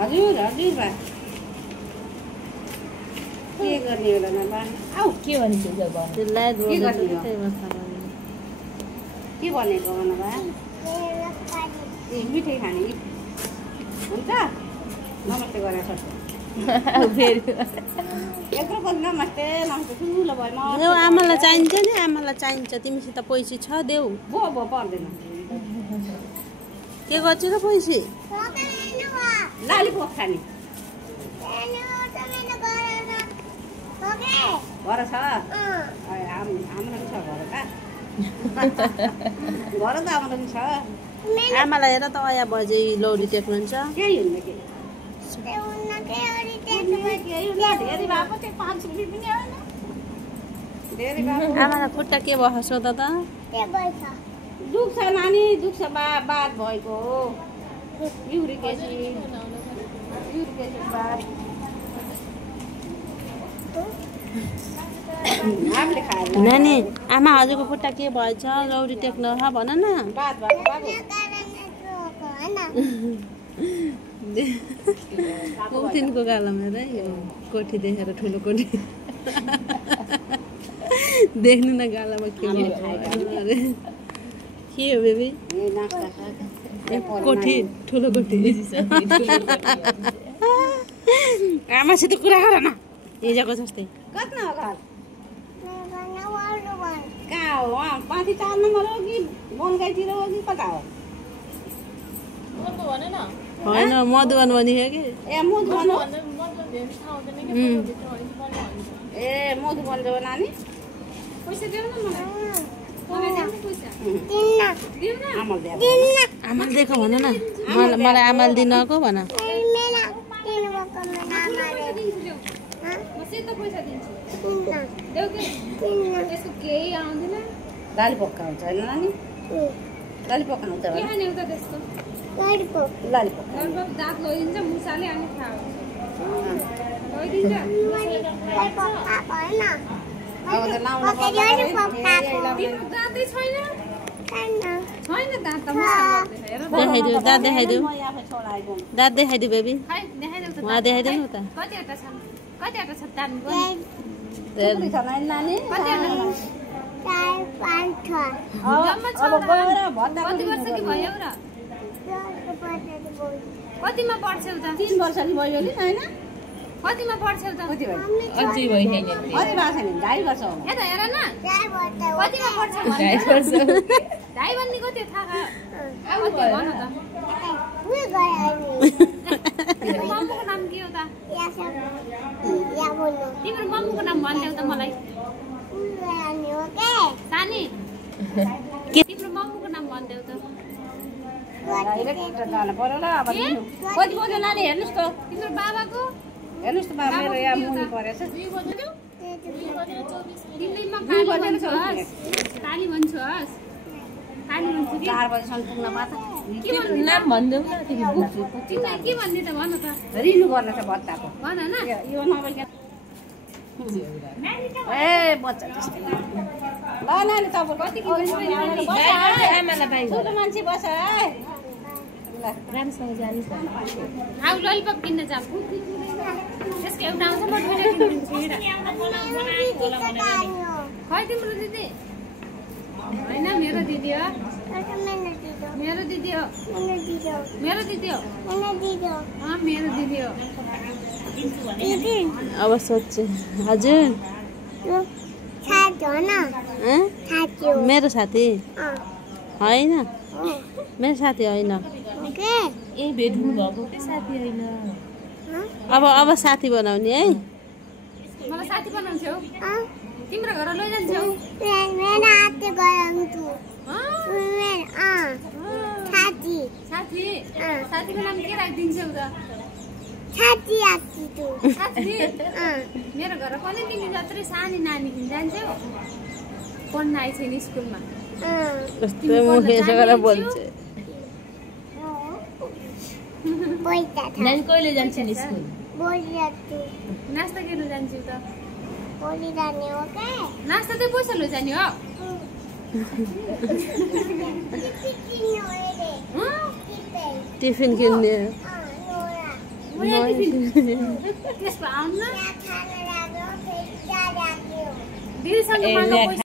हजुर हजुर बा के गर्ने होला न बा आऊ के भन्छ जब त्यसलाई के गर्ने हो? के भनेको भन बा ए मिठाई खाने हुन्छ नमस्ते गरेर सक्छ फेरि यत्रो पनि नमस्ते नमस्ते ठुलो भयो देऊ आमालाई चाहिन्छ नि आमालाई चाहिन्छ तिमीसित पैसा छ देऊ भो भो पर्दैन के गर्छु र पैसा लालीपोप खाने घर छ हाम्रो छ घर का घर त हाम्रो छ आमालाई हेर त अया बजे लौरी टेक्नुहुन्छ केही हुन्न के धेरै भएको थियो 5 रुपियाँ पनि आएन धेरै भएको आमालाई खुट्टा के भयो सोध त दुख्छ नानी दुख्छ बात भएको हो युरिक एसिड बात हामीले खाएर नानी आमा हजुरको खुट्टा के भएछ लौरी टेक्न छ भन न बात भएको बाबु उतिनको गालामा हेर यो कोठी देखेर ठुलो कोठी देख्नु न गालामा के अरे के हो बेबी ए नास्ता कोठी ठुलो कोठी आमासित कुरा गर न हिजोको जस्तै कति हो घर कहाँ हो वहाँ 5-4 नम्बर हो कि बनगाईतिर हो कि कता हो भन न होइन मधुवन बनियो कि ए मधुबन हो ए ए मधुबन जाऊ नानी पैसा देऊ न मलाई आमाल दे आमाल दिएको भन न मलाई आमाल दिनको भन लालीपोप खान्छ होइन नानी लालीपोप खान्छ लालीपोप अब त लाउनु देखाइदेऊ दाँत देखाइदेऊ दाँत देखाइदेऊ बेबी उहाँ देखाइदेऊ न त नानी कतिमा पढ्छौ त 3 वर्ष नि भयो नि हैन कतिमा पढ्छौ त कति भयो अझै भइदैन कति भएको छैन 2.5 वर्ष हो हेर हेर न कतिमा पढ्छौ ढाई भन्ने कति थाहा कति भन त तिम्रो मम्मीको नाम के हो त तिम्रो मम्मीको नाम भन्देऊ त मलाई सानी तिम्रो मम्मीको नाम भन्देऊ त डाइरेक्ट जानु पर्यो ल अब कति बजे नानी हेर्नुस् त तिम्रो बाबाको हेर्नुस् त बाबा मेरो यहाँ मुनि परेछ 2 बजे दिल्लीमा काली भन्छस् काली भन्छस् 4 बजेसम्म पुग्न पाछ नाम भन्देऊ न तिमी तिमीले के भन्ने त भन त रिनु गर्न छ बच्चाको भन न यो नभइकन ए बच्चा जस्तै ल नानी तपाईँ कतिको आमालाई बाई छोटो मान्छे बस है ल राम्रोसँग जानुस् न आउ ललिपप किन्न जाऊ त्यसको एउटा आउँछ म दुईटा किन्दिन्छु खै तिम्रो दिदी होइन मेरो दिदी हो मेरो दिदी हो मेरो दिदी हो मेरो दिदी हो अब सोध्छु हजुर मेरो साथी होइन मेरो साथी होइन ए भेट्नु भएको के साथी होइन अब साथी बनाउने है मलाई साथी बनाउँछौ तिम्रो घर लैजान्छौ साथी साथीको नाम के राखिदिन्छौ त साथी मेरो घर पनि तिमी जत्रै सानी नानी जान्छौ पढ्न आइछैन स्कुलमा कस्तो मुखेर बोल्छ नानी कहिले जान्छ नि स्कुल नास्ता किन जान्छौ त नास्ता चाहिँ पैसा लैजाने हो टिफिन किन्ने त्यसमा आउनु न दिदीसँग माग्नु